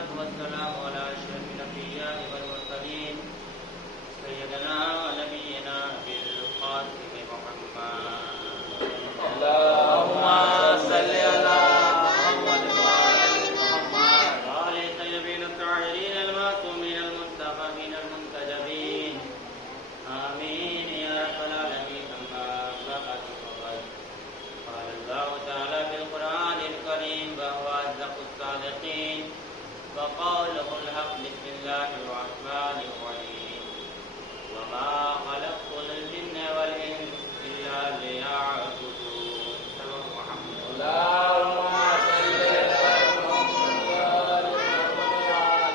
والصلاة والسلام على أشرف الأنبياء والمرسلين سيدنا ونبينا بالقاسم محمد اللهم صل على محمد وآل محمد وآل الطيبين الطاهرين المعصومين المنتخبين المنتجبين آمين يا رب العالمين. أما بعد فقد قال الله تعالى في القرآن الكريم وهو أصدق الصادقين وقوله الحق بسم الله الرحمن الرحيم وما خلقت الجن والإنس إلا ليعبدون. صلى محمد اللهم صل على محمد وآل محمد.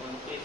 29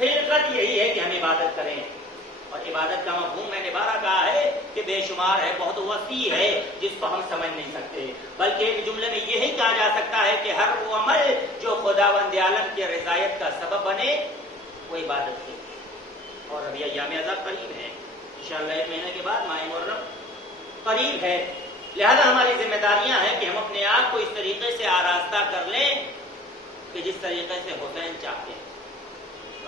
خلقت یہی ہے کہ ہم عبادت کریں، اور عبادت کا مفہوم میں نے بارہ کہا ہے کہ بے شمار ہے، بہت وسیع ہے جس کو ہم سمجھ نہیں سکتے، بلکہ ایک جملے میں یہی کہا جا سکتا ہے کہ ہر وہ عمل جو خداوند عالم کی رضایت کا سبب بنے وہ عبادت ہے۔ اور ابھی ایام اعزاز قریب ہے، انشاءاللہ 1 مہینے کے بعد ماہ محرم قریب ہے، لہذا ہماری ذمہ داریاں ہیں کہ ہم اپنے آپ کو اس طریقے سے آراستہ کر لیں کہ جس طریقے سے حسین چاہتے ہیں۔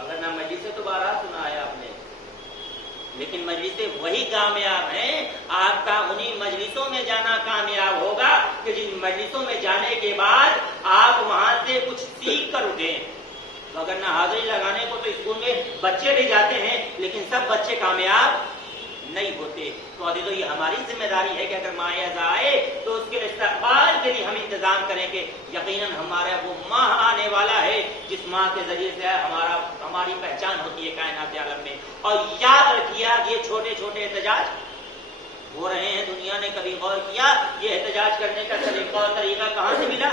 اگر نہ مجلسیں تو بارہ سنا ہے آپ نے، لیکن مجلسیں وہی کامیاب ہیں، آپ کا انہی مجلسوں میں جانا کامیاب ہوگا کہ جن مجلسوں میں جانے کے بعد آپ وہاں سے کچھ سیکھ کر اٹھیں۔ اگر نہ حاضری لگانے کو تو اسکول میں بچے بھی جاتے ہیں، لیکن سب بچے کامیاب نہیں ہوتے۔ تو عزیزو یہ ہماری ذمہ داری ہے کہ اگر ماہ اعزاز آئے تو اس کے استقبال کے لیے ہم انتظام کریں کہ یقیناً ہمارا وہ ماہ آنے والا ہے جس ماہ کے ذریعے سے ہماری پہچان ہوتی ہے کائنات عالم میں۔ اور یاد رکھیے یہ چھوٹے چھوٹے احتجاج ہو رہے ہیں، دنیا نے کبھی غور کیا یہ احتجاج کرنے کا طریقہ اور طریقہ کہاں سے ملا؟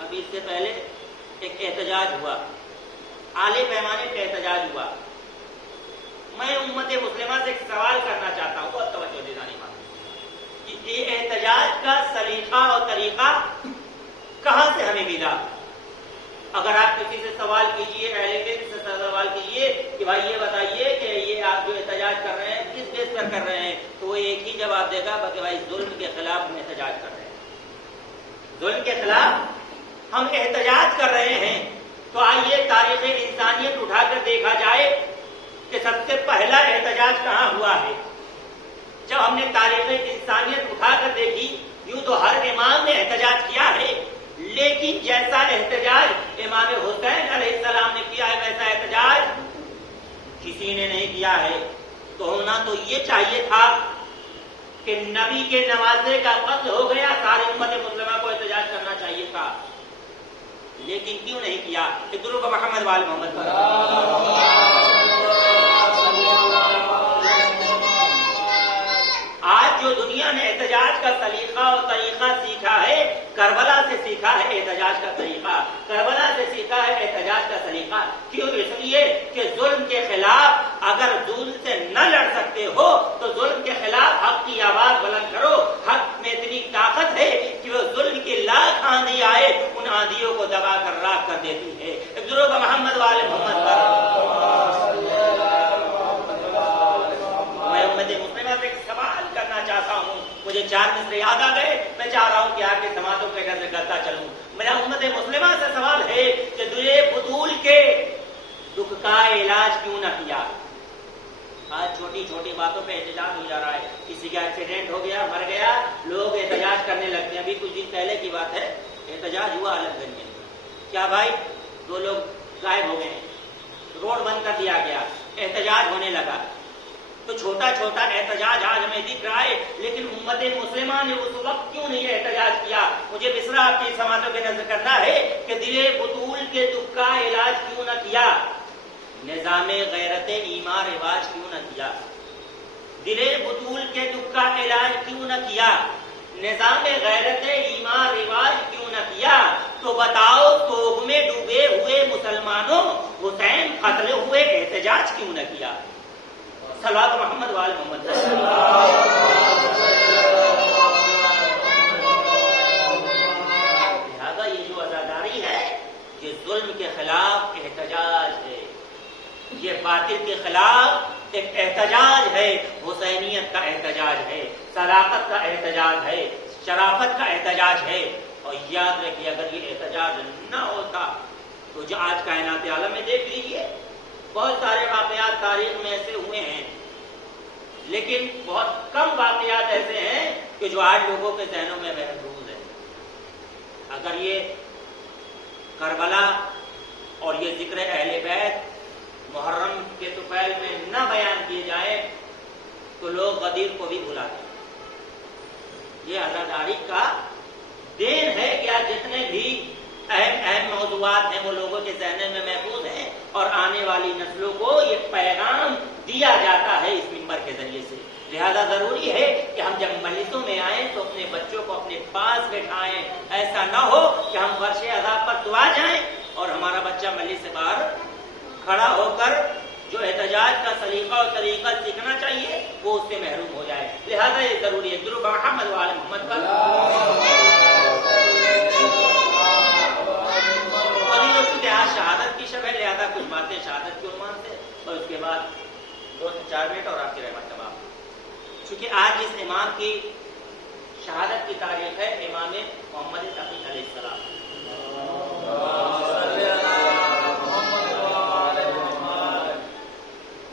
ابھی اس سے پہلے ایک احتجاج ہوا، اعلی پیمانے پہ احتجاج ہوا۔ میں امت مسلمہ سے ایک سوال کرنا چاہتا ہوں، بہت توجہ دینا نہیں مانتا کہ یہ احتجاج کا سلیقہ اور طریقہ کہاں سے ہمیں ملا؟ اگر آپ کسی سے سوال کیجئے، اہل علم سے سوال کیجئے کہ بھائی یہ بتائیے کہ یہ آپ جو احتجاج کر رہے ہیں کس بیس پر کر رہے ہیں، تو وہ ایک ہی جواب دے گا کہ بھائی ظلم کے خلاف ہم احتجاج کر رہے ہیں، ظلم کے خلاف ہم احتجاج کر رہے ہیں۔ تو آئیے تاریخ انسانیت اٹھا کر دیکھا جائے کہ سب سے پہلا احتجاج کہاں ہوا ہے۔ جب ہم نے تاریخ انسانیت اٹھا کر دیکھی، یوں تو ہر امام نے احتجاج کیا ہے، لیکن جیسا احتجاج امام حسین علیہ السلام نے کیا ہے ویسا احتجاج کسی نے نہیں کیا ہے۔ تو ہونا تو یہ چاہیے تھا کہ نبی کے نوازے کا قتل ہو گیا، ساری امت مسلمہ کو احتجاج کرنا چاہیے تھا، لیکن کیوں نہیں کیا؟ کہ درود محمد وال محمد آج جو دنیا نے احتجاج کا سلیقہ اور طریقہ سیکھا ہے، کربلا سے سیکھا ہے احتجاج کا طریقہ، کربلا سے سیکھا ہے احتجاج کا سلیقہ۔ کیوں؟ اس لیے کہ ظلم کے خلاف اگر ظلم سے نہ لڑ سکتے ہو تو ظلم کے خلاف حق کی آواز بلند کرو۔ حق میں اتنی طاقت ہے کہ وہ ظلم کی لاکھ آندھی آئے ان آندھیوں کو دبا کر راکھ کر دیتی ہے۔ ایک ضرور محمد والے محمد پر میں امت مسلمہ سے ایک سوال کرنا چاہتا ہوں، مجھے 4 مصرے یاد آ گئے، میں چاہ رہا ہوں کہ آپ کے سماعتوں پہ نظر کرتا چلوں۔ میرا امت مسلمہ سے سوال ہے کہ درے بطول کے دکھ کا علاج کیوں نہ کیا؟ آج چھوٹی چھوٹی باتوں پہ احتجاج ہو جا رہا ہے، کسی کا ایکسیڈنٹ ہو گیا، مر گیا، لوگ احتجاج کرنے لگتے ہیں۔ ابھی کچھ دن پہلے کی بات ہے، احتجاج ہوا عالم گنج میں، کیا بھائی 2 لوگ غائب ہو گئے، روڈ بند کر دیا گیا، احتجاج ہونے لگا۔ تو چھوٹا چھوٹا احتجاج آج ہمیں دکھ رہا ہے، لیکن امت مسلمہ نے اس وقت کیوں نہیں احتجاج کیا؟ مجھے مصرع آپ کی سماعتوں پہ نظر کرنا ہے کہ دل بطول کے دکھ کا علاج کیوں نہ کیا؟ نظام غیرت ایمان رواج کیوں نہ کیا؟ دل بطول کے دکھ کا علاج کیوں نہ کیا؟ نظام غیرت ایمان رواج کیوں نہ کیا؟ تو بتاؤ سوگ میں ڈوبے ہوئے مسلمانوں حسین قتل ہوئے احتجاج کیوں نہ کیا؟ صلوات محمد وال محمد۔ لہذا یہ جو عزاداری ہے یہ ظلم کے خلاف احتجاج ہے، یہ باطل کے خلاف ایک احتجاج ہے، حسینیت کا احتجاج ہے، صداقت کا احتجاج ہے، شرافت کا احتجاج ہے۔ اور یاد رکھیے اگر یہ احتجاج نہ ہوتا تو جو آج کائنات عالم میں دیکھ لیجیے بہت سارے واقعات تاریخ میں ایسے ہوئے ہیں، لیکن بہت کم واقعات ایسے ہیں کہ جو آج لوگوں کے ذہنوں میں محفوظ ہیں۔ اگر یہ کربلا اور یہ ذکر اہل بیت محرم کے طفیل میں نہ بیان کیے جائیں تو لوگ غدیر کو بھی بھلاتے ہیں۔ یہ عزاداری کا دین ہے کہ آج جتنے بھی اہم موضوعات ہیں وہ لوگوں کے ذہن میں محفوظ ہیں اور آنے والی نسلوں کو یہ پیغام دیا جاتا ہے اس منبر کے ذریعے سے۔ لہذا ضروری ہے کہ ہم جب مجلسوں میں آئیں تو اپنے بچوں کو اپنے پاس بٹھائیں، ایسا نہ ہو کہ ہم فرش عذاب پر تو آ جائیں اور ہمارا بچہ مجلس سے باہر کھڑا ہو کر جو احتجاج کا سلیقہ اور طریقہ سیکھنا چاہیے وہ اس سے محروم ہو جائے. لہذا یہ ضروری ہے. درود محمد وآل محمد کا شہادت کی شب ہے، لہذا کچھ باتیں شہادت کے عنوان سے اور اس کے بعد 2 سے 4 منٹ اور آپ کی رحمت تمام. چونکہ آج اس امام کی شہادت کی تاریخ ہے امام محمد تقی علیہ السلام.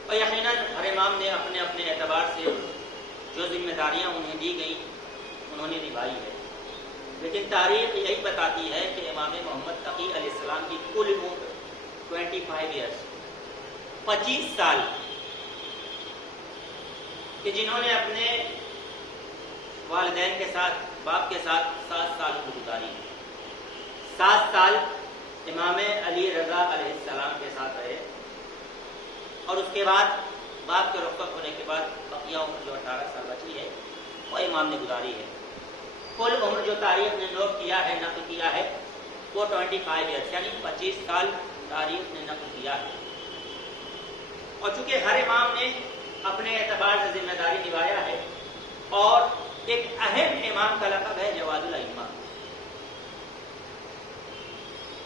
اور یقیناً ہر امام نے اپنے اپنے اعتبار سے جو ذمہ داریاں انہیں دی گئی انہوں نے نبھائی ہے. لیکن تاریخ یہی بتاتی ہے کہ امام محمد تقی علیہ السلام کی کل عمر 25 ایئرس 25 سال کہ جنہوں نے اپنے والدین کے ساتھ باپ کے ساتھ 7 سال کو گزاری. 7 سال امام علی رضا علیہ السلام کے ساتھ رہے اور اس کے بعد باپ کے رخصت ہونے کے بعد بقیہ عمر جو 18 سال بچی ہے وہ امام نے گزاری ہے. کل عمر جو تاریخ نے نوٹ کیا ہے نقل کیا ہے وہ 25 ایئرس یعنی 25 سال تاریخ نے نقل کیا ہے. اور چونکہ ہر امام نے اپنے اعتبار سے ذمہ داری نبھایا ہے اور ایک اہم امام کا لقب ہے جواد الائمہ.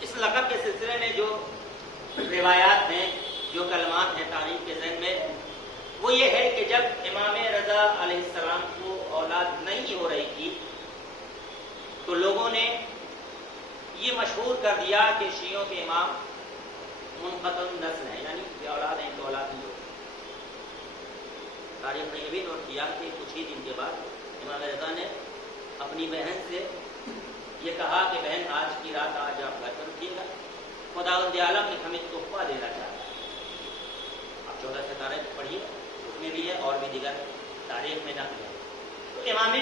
اس لقب کے سلسلے میں جو روایات ہیں جو کلمات ہیں تاریخ کے ذہن میں وہ یہ ہے کہ جب امام رضا علیہ السلام کو اولاد نہیں ہو رہی تھی تو لوگوں نے یہ مشہور کر دیا کہ شیعوں کے امام منقطع النسل ہیں یعنی کہ اولاد ہیں تو اولاد نہیں ہو. تاریخ نے یہ بھی نوٹ کیا کہ کچھ ہی دن کے بعد امام رضا نے اپنی بہن سے یہ کہا کہ بہن آج کی رات آج آپ گھر پر رکیے گا، خداوند عالم نے ہمیں تحفہ دینا چاہا. آپ 14 ستارے پڑھیے اس میں بھی ہے اور بھی دیگر تاریخ میں نقل ہے. تو امام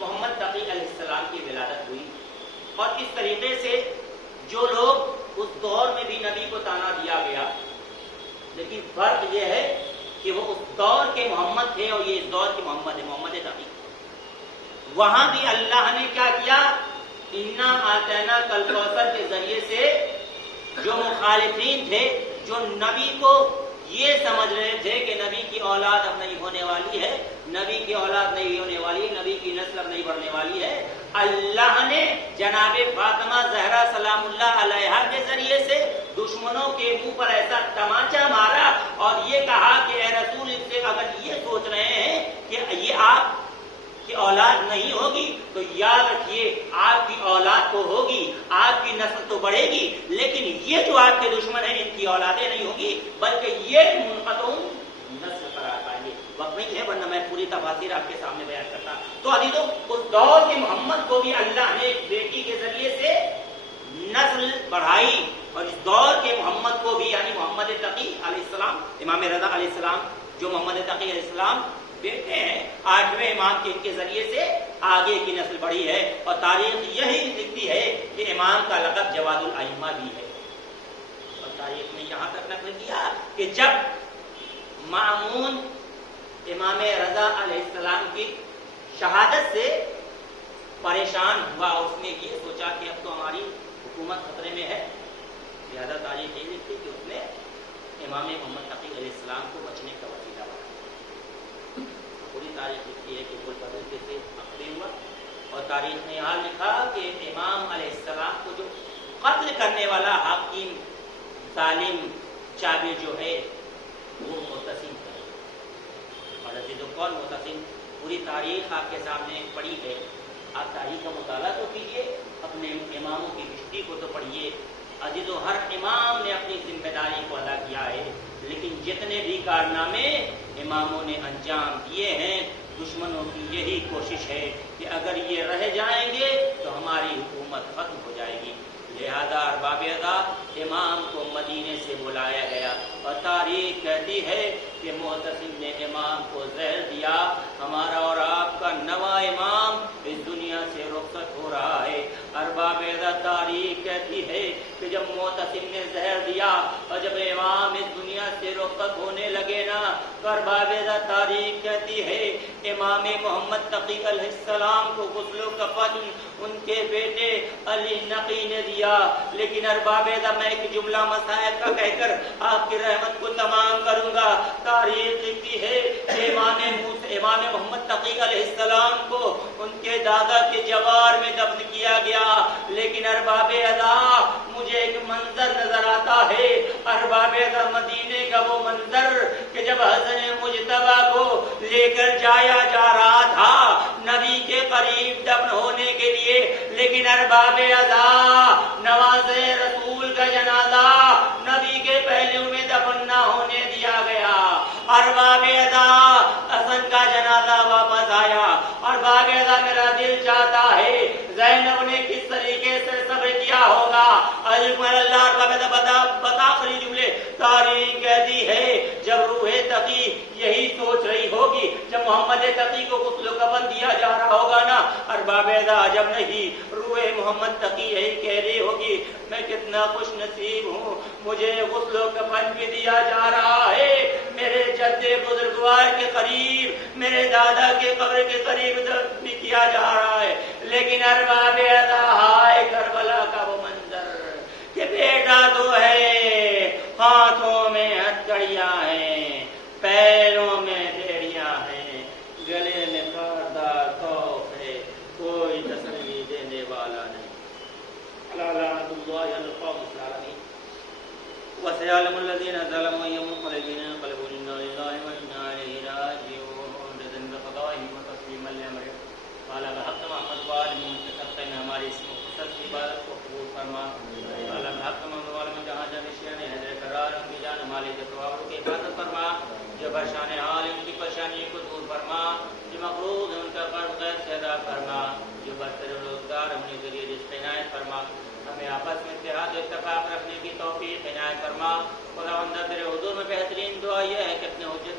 محمد تقی علیہ السلام کی ولادت ہوئی اور اس طریقے سے جو لوگ اس دور میں بھی نبی کو تانا دیا گیا لیکن فرق یہ ہے کہ وہ اس دور کے محمد تھے اور یہ اس دور کے محمد ہے محمد تقی. وہاں بھی اللہ نے کیا کیا؟ انا آتینا کالکوثر کے ذریعے سے جو مخالفین تھے جو نبی کو یہ سمجھ رہے تھے کہ نبی کی اولاد اب نہیں ہونے والی ہے، نبی کی اولاد نہیں ہونے والی ہے، نبی کی نسل اب نہیں بڑھنے والی ہے، اللہ نے جناب فاطمہ زہرا سلام اللہ علیہا کے ذریعے سے دشمنوں کے منہ پر ایسا تماچا مارا اور یہ کہا کہ اے رسول ان سے اگر یہ سوچ رہے ہیں کہ یہ آپ کی اولاد نہیں ہوگی تو یاد رکھیے آپ کی اولاد تو ہوگی، آپ کی نسل تو بڑھے گی، لیکن یہ جو آپ کے دشمن ہیں ان کی اولادیں نہیں ہوگی بلکہ یہ منقطع نسل قرار پائیں گے. وقت نہیں ہے ورنہ میں پوری تفاصیر آپ کے سامنے بیان کرتا. تو عزیزو اس دور کے محمد کو بھی اللہ نے ایک بیٹی کے ذریعے سے نسل بڑھائی اور اس دور کے محمد کو بھی یعنی محمد تقی علیہ السلام امام رضا علیہ السلام جو محمد تقی علیہ السلام بیٹے ہیں 8ویں امام کے ان کے ذریعے سے آگے کی نسل بڑھی ہے. اور تاریخ یہی لکھتی ہے کہ امام کا لقب جواد الائمہ بھی ہے. اور تاریخ نے یہاں تک نقل کیا کہ جب مامون امام رضا علیہ السلام کی شہادت سے پریشان ہوا اس نے یہ سوچا کہ اب تو ہماری حکومت خطرے میں ہے، لہذا تاریخ یہ لکھتی کہ اس نے امام محمد تقی علیہ السلام کو بچنے کا وسیلہ بنا. پوری تاریخ لکھتی ہے کہ وہ بدلتے سے عقلی ہوا اور تاریخ نے یہاں لکھا کہ امام علیہ السلام کو جو قتل کرنے والا حاکم ظالم چابی جو ہے وہ معتصم ہے. اور عزیزو کون معتصم؟ پوری تاریخ آپ کے سامنے پڑھی ہے. آپ تاریخ کا مطالعہ تو کیجیے، اپنے اماموں کی ہسٹری کو تو پڑھیے. عزیزو ہر امام نے اپنی ذمہ داری کو ادا کیا ہے لیکن جتنے بھی کارنامے اماموں نے انجام دیے ہیں دشمنوں کی یہی کوشش ہے کہ اگر یہ رہ جائیں گے تو ہماری حکومت ختم ہو جائے گی. لہذا ارباب ادا امام کو مدینے سے بلایا گیا اور تاریخ کہتی ہے کہ معتصم نے امام کو زہر دیا. ہمارا اور آپ کا نواں امام اس دنیا سے رخصت ہو رہا ہے. ارباب ادا تاریخ کہتی ہے کہ جب معتصم نے زہر دیا اور جب امام اس دنیا سے رخصت ہونے لگے نا، کربابیدہ تاریخ کہتی ہے امام محمد تقی علیہ السلام کو غسل و کفن ان کے بیٹے علی نقی نے دیا. لیکن اربابیدہ میں ایک جملہ مسائل کا کہہ کر آپ کی رحمت کو تمام کروں گا. تاریخ لکھتی ہے کہ امام محمد تقی علیہ السلام کو ان کے دادا کے جوار میں دفن کیا گیا. لیکن ارباب ادا مجھے ایک منظر نظر آتا ہے، ارباب ادا مدینے کا وہ منظر کہ جب حضرت مجتبی کو لے کر جایا جا رہا تھا نبی کے قریب دفن ہونے کے لیے، لیکن ارباب ادا نواز رسول کا جنازہ نبی کے پہلو میں دفن نہ ہونے دیا گیا. ارباب ادا حسن کا جنازہ واپس آیا. ارباب ادا میرا دل چاہتا ہے زینب نے کس طریقے سے صبر کیا ہوگا. اللہ ارباب ادا بتا خری جملے تاریخ کہتی ہے جب روح تقی یہی سوچ رہی ہوگی، جب محمد تقی کو غسل و کفن دیا جا رہا ہوگا نا، ارباب ادا جب نہیں روح محمد تقی یہی کہہ رہی ہوگی میں کتنا خوش نصیب ہوں، مجھے غسل و کفن بھی دیا جا رہا ہے، میرے جد بزرگوار کے قریب میرے دادا کے قبر کے قریب دفن بھی کیا جا رہا ہے. لیکن ارباب ادا ہائے کربلا کا وہ منظر کہ بیٹا تو ہے، ہاتھوں میں ہتھکڑیاں ہیں، پیروں میں بیڑیاں ہیں، گلے میں کاردار خوف ہے، کوئی تسلی دینے والا نہیں. لعنت اللہ علی القوم الظالمین. وسيعلم الذين ظلموا ينقلبون ينقلبون إنا لله وإنا إليه راجعون. بذنب قضائهم وتسليما لأمره. قال بحق محمد وآل منتقين ہماری اس مختصر کی عبادت کو قبول فرما. قال بحق محمد وآل من جہاں جہاں نشیان حضر قرار ان کی جان ہماری جتوابروں کی حفاظت فرما. جو پریشان حال ان کی پریشانی کو دور فرما. جو مقروض ان کا قرض غیر سے ادا فرما. جو برتر روزگار ہم نے ذریعے رزق عنایت فرما. ہمیں آپس میں اتحاد و اتفاق رکھنے کی توفیق عنایت فرما. خداوند تیرے حضور میں بہترین دعا یہ ہے کہ اپنے حجت